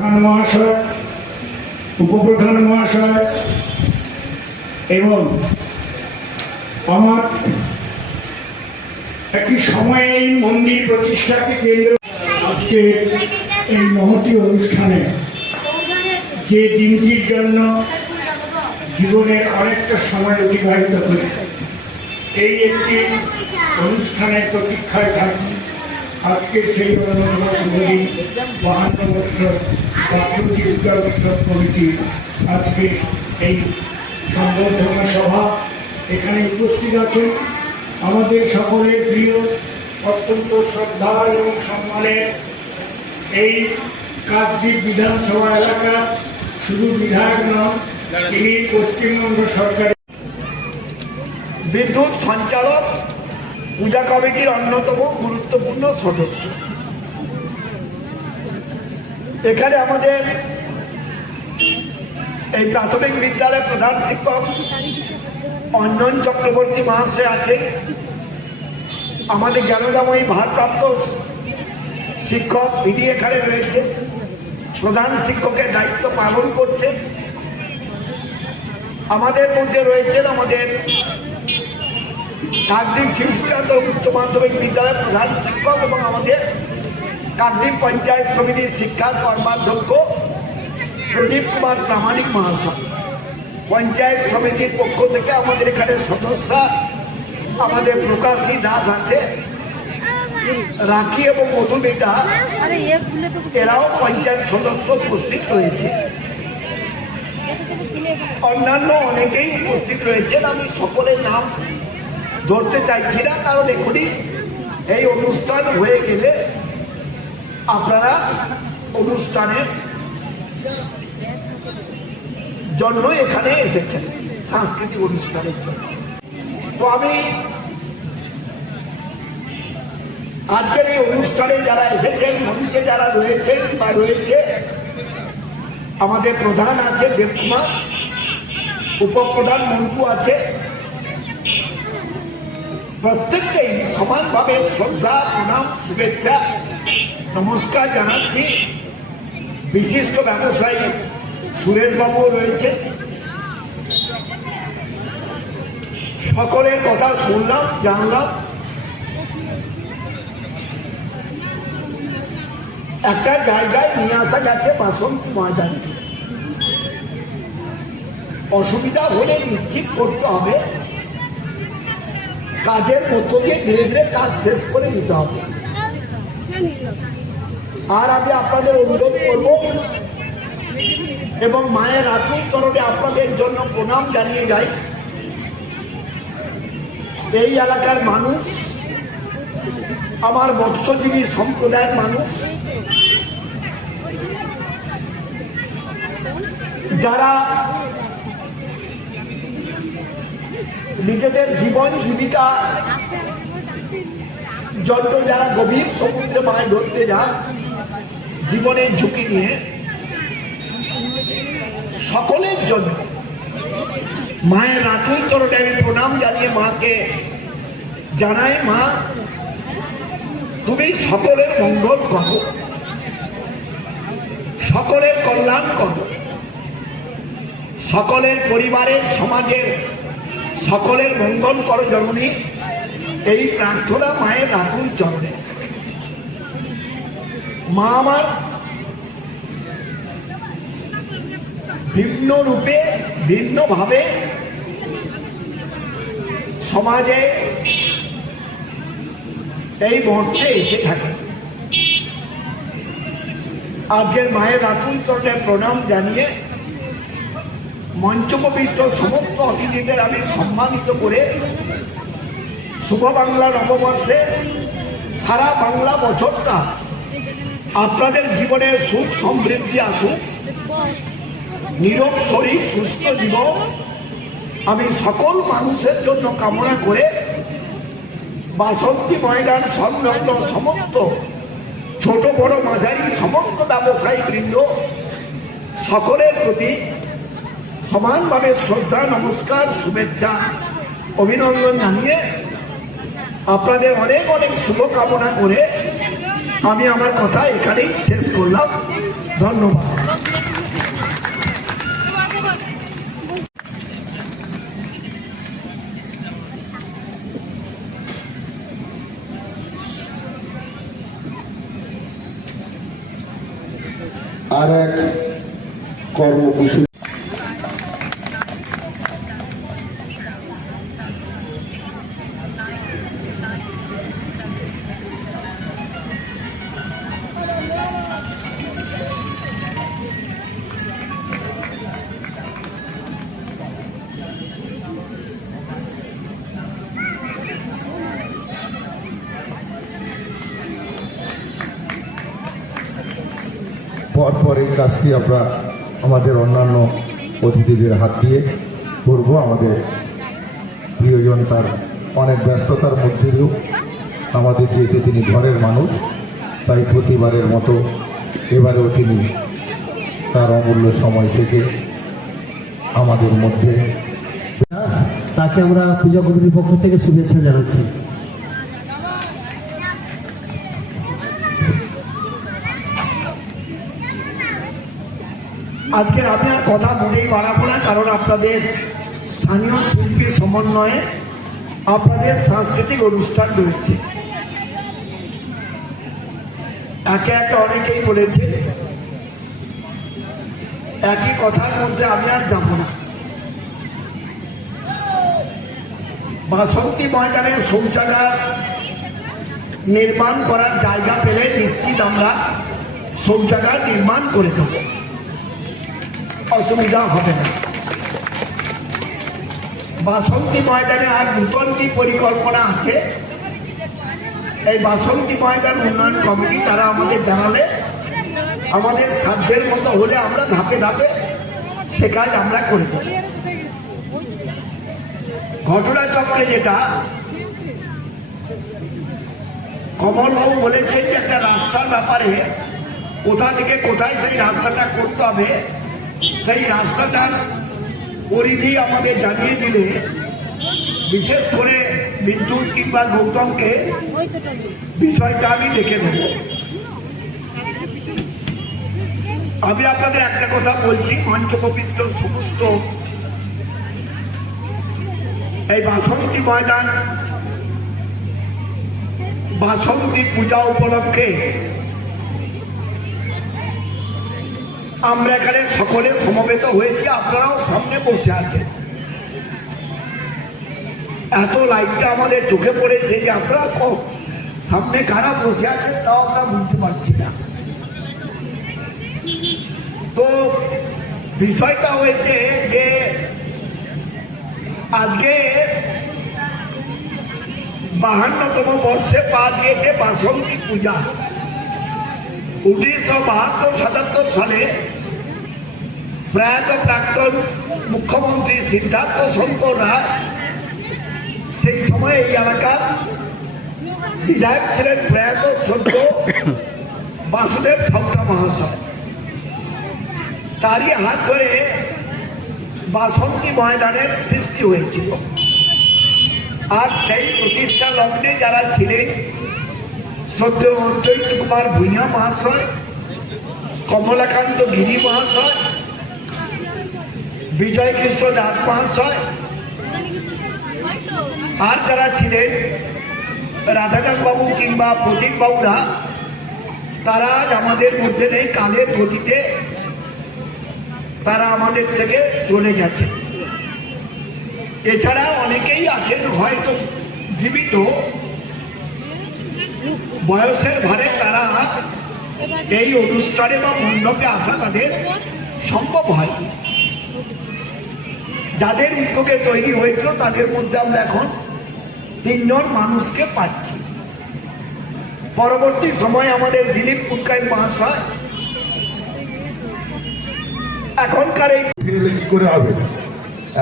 প্রধান মহাশয়, উপপ্রধান মহাশয় এবং আমার একটি সময়ে এই মন্দির প্রতিষ্ঠাকে কেন্দ্র আজকে এই মহতী অনুষ্ঠানে যে দিনটির জন্য জীবনের অনেকটা সময় অতিবাহিত করি, এই একটি অনুষ্ঠানের প্রতীক্ষায় থাকি। আজকে সেই অনুমোদনী 52 বছর অর্থনীতি উদ্যোগ উৎসব কমিটি আজকে এই সংবর্ধনা সভা এখানে উপস্থিত আছেন। আমাদের সকলের প্রিয়, অত্যন্ত শ্রদ্ধা এবং সম্মানের এই কাকদ্বীপ বিধানসভা এলাকা শুধু বিধায়ক নন, তিনি পশ্চিমবঙ্গ সরকারের বিদ্যুৎ সঞ্চালক পূজা কমিটির অন্যতম গুরুত্বপূর্ণ সদস্য। এখানে আমাদের এই প্রাথমিক বিদ্যালয়ের প্রধান শিক্ষক অঞ্জন চক্রবর্তী মহাশয় আছেন। আমাদের জ্ঞানদাময়ী ভারপ্রাপ্ত শিক্ষক ইনি এখানে রয়েছে, প্রধান শিক্ষকের দায়িত্ব পালন করছেন। আমাদের মধ্যে রয়েছেন আমাদের কাকদ্বীপ শিশুকান্ত উচ্চ মাধ্যমিক বিদ্যালয়ের প্রধান শিক্ষক এবং আমাদের কাকদ্বীপ পঞ্চায়েত সমিতির শিক্ষা কর্মাধ্যক্ষ প্রদীপ কুমার প্রামাণিক মহাশয়। পঞ্চায়েত সমিতির পক্ষ থেকে আমাদের এখানে সদস্য আমাদের প্রকাশী দাস আছে, রাখি এবং মধুমিতা, এরাও পঞ্চায়েত সদস্য উপস্থিত রয়েছে। অন্যান্য অনেকেই উপস্থিত রয়েছেন। আমি সকলের নাম ধরতে চাইছি না, কারণ এখনই এই অনুষ্ঠান হয়ে গেলে আপনারা অনুষ্ঠানের জন্য এখানে এসেছেন, সাংস্কৃতিক অনুষ্ঠানের জন্য। তো আমি আজকের এই অনুষ্ঠানে যারা এসেছেন, মঞ্চে যারা রয়েছেন বা রয়েছে, আমাদের প্রধান আছে দেবকুমার, উপপ্রধান মন্টু আছে, প্রত্যেককেই সমানভাবে শ্রদ্ধা, প্রণাম, শুভেচ্ছা, নমস্কার জানাচ্ছি। বিশিষ্ট ব্যবসায়ী সুরেশবাবুও রয়েছে। সকলের কথা শুনলাম, জানলাম। একটা জায়গায় নিয়ে আসা গেছে বাসন্তী ময়দানকে। অসুবিধা হলে নিশ্চিত করতে হবে, কাজের মধ্য দিয়ে ধীরে ধীরে কাজ শেষ করে দিতে হবে। আর আমি আপনাদের অনুরোধ করব এবং মায়ের আতুল চরণে আপনাদের জন্য প্রণাম জানিয়ে যাই। এই এলাকার মানুষ, আমার মৎস্যজীবী সম্প্রদায়ের মানুষ, যারা নিজেদের জীবন জীবিকা জন্য যারা গভীর সমুদ্রে মাছ ধরতে যান জীবনের ঝুঁকি নিয়ে, সকলের জন্য মায়ের আতুল চরণে আমি প্রণাম জানিয়ে মাকে জানাই, মা তুমি সকলের মঙ্গল করো, সকলের কল্যাণ করো, সকলের পরিবারের, সমাজের সকলের মঙ্গল করো জননী। এই প্রার্থনা মায়ের আতুল চরণে। মা আমার ভিন্ন রূপে, ভিন্নভাবে সমাজে এই মুহূর্তে এসে থাকে। আজকের মায়ের আতুল চরণে প্রণাম জানিয়ে মঞ্চোপবিষ্ট সমস্ত অতিথিদের আমি সম্মানিত করে শুভ বাংলা নববর্ষে সারা বাংলা বছরটা আপনাদের জীবনে সুখ সমৃদ্ধি আসুক, নীরব শরীর, সুস্থ জীবন আমি সকল মানুষের জন্য কামনা করে বাসন্তী ময়দান সংলগ্ন সমস্ত ছোট বড় মাঝারি সমস্ত ব্যবসায়ী বৃন্দ সকলের প্রতি সমানভাবে শ্রদ্ধা, নমস্কার, শুভেচ্ছা, অভিনন্দন জানিয়ে আপনাদের অনেক অনেক শুভকামনা করে আমি আমার কথা এখানেই শেষ করলাম। ধন্যবাদ। আর এক কর্মকুশলী পরপর এই কাজটি আমরা আমাদের অন্যান্য অতিথিদের হাত দিয়ে করব। আমাদের প্রিয়জন তার অনেক ব্যস্ততার মধ্যেও আমাদের যেহেতু তিনি ঘরের মানুষ, তাই প্রতিবারের মতো এবারেও তিনি তার অমূল্য সময় থেকে আমাদের মধ্যে তাকে আমরা পূজা কমিটির পক্ষ থেকে শুভেচ্ছা জানাচ্ছি। আজকের আমি আর কথা মোটেই বাড়াবো না, কারণ আপনাদের স্থানীয় শিল্পী সমন্বয়ে আপনাদের সাংস্কৃতিক অনুষ্ঠান রয়েছে। একে একে অনেকেই বলেছে, একই কথার মধ্যে আমি আর যাব না। বাসন্তী ময়দানে শৌচাগার নির্মাণ করার জায়গা পেলে নিশ্চিত আমরা শৌচাগার নির্মাণ করে দেব, অসুবিধা হবে না। বাসন্তী ময়দানে আর নতুন কি পরিকল্পনা আছে, এই বাসন্তী ময়দান উন্নয়ন কমিটি তারা আমাদের জানালে আমাদের সাধ্যের মতো হলে আমরা ধাপে ধাপে সে কাজ আমরা করে দেব। ঘটনাচক্রে যেটা কমলবাবু বলেছেন যে একটা রাস্তার ব্যাপারে কোথা থেকে কোথায় সেই রাস্তাটা করতে হবে, সেই রাস্তাটার পরিধি আমাদের জানিয়ে দিলে, বিশেষ করে বিদ্যুৎ কিংবা গৌতমকে বিষয়টা আমি দেখে নেব। আমি আপনাদের একটা কথা বলছি, মঞ্চপ্রবিষ্ট সমস্ত এই বাসন্তী ময়দান বাসন্তী পূজা উপলক্ষে আমরা এখানে সকলে সমবেত হয়েছি, আপনারাও সামনে বসে আছেন। এত লাইটটা আমাদের চোখে পড়েছে যে আপনারা সামনে কারা বসে আছেন তাও আমরা বুঝতে পারছি না। তো বিষয়টা হয়েছে যে আজকে 52তম বর্ষে পা দিয়েছে বাসন্তী পূজা। 1972-77 সালে প্রয়াত প্রাক্তন মুখ্যমন্ত্রী সিদ্ধার্থ শঙ্কর রায় সেই সময় এই এলাকার বিধায়ক ছিলেন প্রয়াত সদ্য বাসুদেব সাউকা মহাশয়। তারই হাত ধরে বাসন্তী ময়দানের সৃষ্টি হয়েছিল। আর সেই প্রতিষ্ঠা লগ্নে যারা ছিলেন শ্রদ্ধেয় অদ্বৈত কুমার ভূঁইয়া মহাশয়, কমলাকান্ত গিরি মহাশয়, বিজয় কৃষ্ণ দাস মহাশয়, আর যারা ছিলেন রাধাকান্ত বাবু কিংবা প্রতীক বাবুরা, তারা আজ আমাদের মধ্যে নেই। কালের গতিতে তারা আমাদের থেকে চলে গেছে। এছাড়া অনেকেই আছেন হয়তো জীবিত, বয়সের ভারে তারা এই অনুষ্ঠানে বা মণ্ডপে আসা তাদের সম্ভব হয়নি। যাদের উদ্যোগে তৈরি হয়েছিল তাদের মধ্যে আমরা এখন 3 জন মানুষকে পাচ্ছি। পরবর্তী সময় আমাদের দিলীপ পুটকাই মহাশয় এখনকার এই ফিরলে কি করে হবে,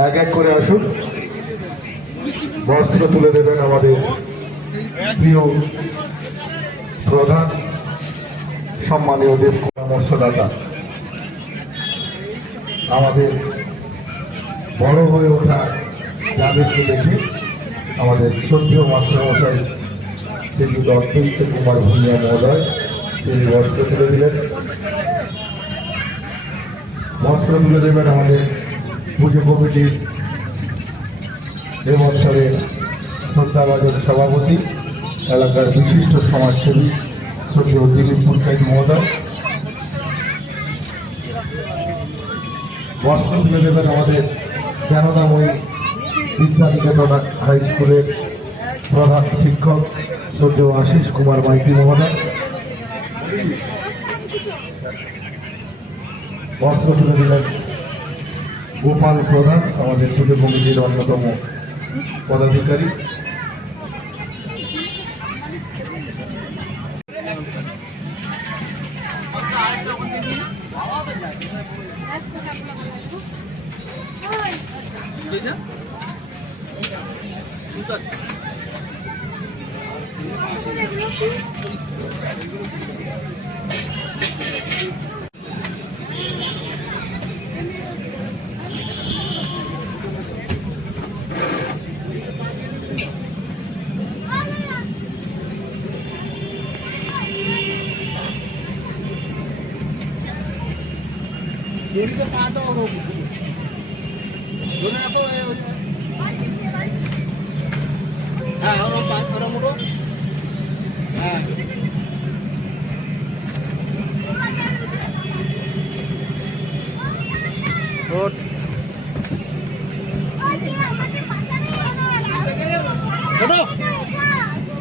এক এক করে আসুন, বস্ত্র তুলে দেবেন আমাদের প্রিয় প্রধান সম্মানীয় দেব পরামর্শদাতা, আমাদের বড় হয়ে ওঠা যাদেরকে দেখে আমাদের শ্রদ্ধেয় মাস্টারমশাই শ্রী অদ্বৈত কুমার ভূঁইয়া মহোদয় তিনি বস্ত্র তুলে দিলেন। বস্ত্র তুলে দেবেন আমাদের পুজো কমিটির এবছরের শ্রদ্ধাভাজন সভাপতি এলাকার বিশিষ্ট সমাজসেবী শ্রদ্ধেয় দিলীপ মুরকাইত মহোদয়। বস্ত্র তুলে দেবেন আমাদের জ্ঞানদাময়ী বিদ্যানিকেতন হাই স্কুলের প্রধান শিক্ষক শ্রদ্ধেয় আশিস কুমার মাইতি মহোদয়। বস্ত্র তুলে দিলেন গোপাল প্রধান আমাদের পুজো কমিটির অন্যতম পদাধিকারী।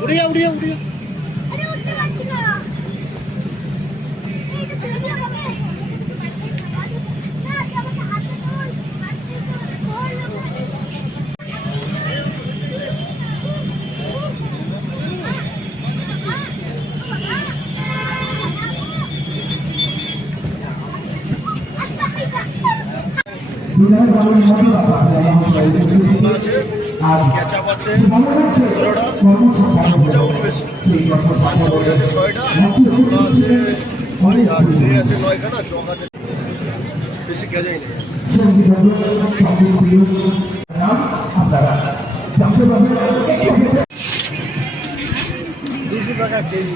উড়িয়া উড়িয়া উড়িয়া ক্যাচাপ আছে 15টা পূজা বেশি 6টা আছে আছে 9টা না শখ আছে বেশি গেজাই নেই। $200 কেজি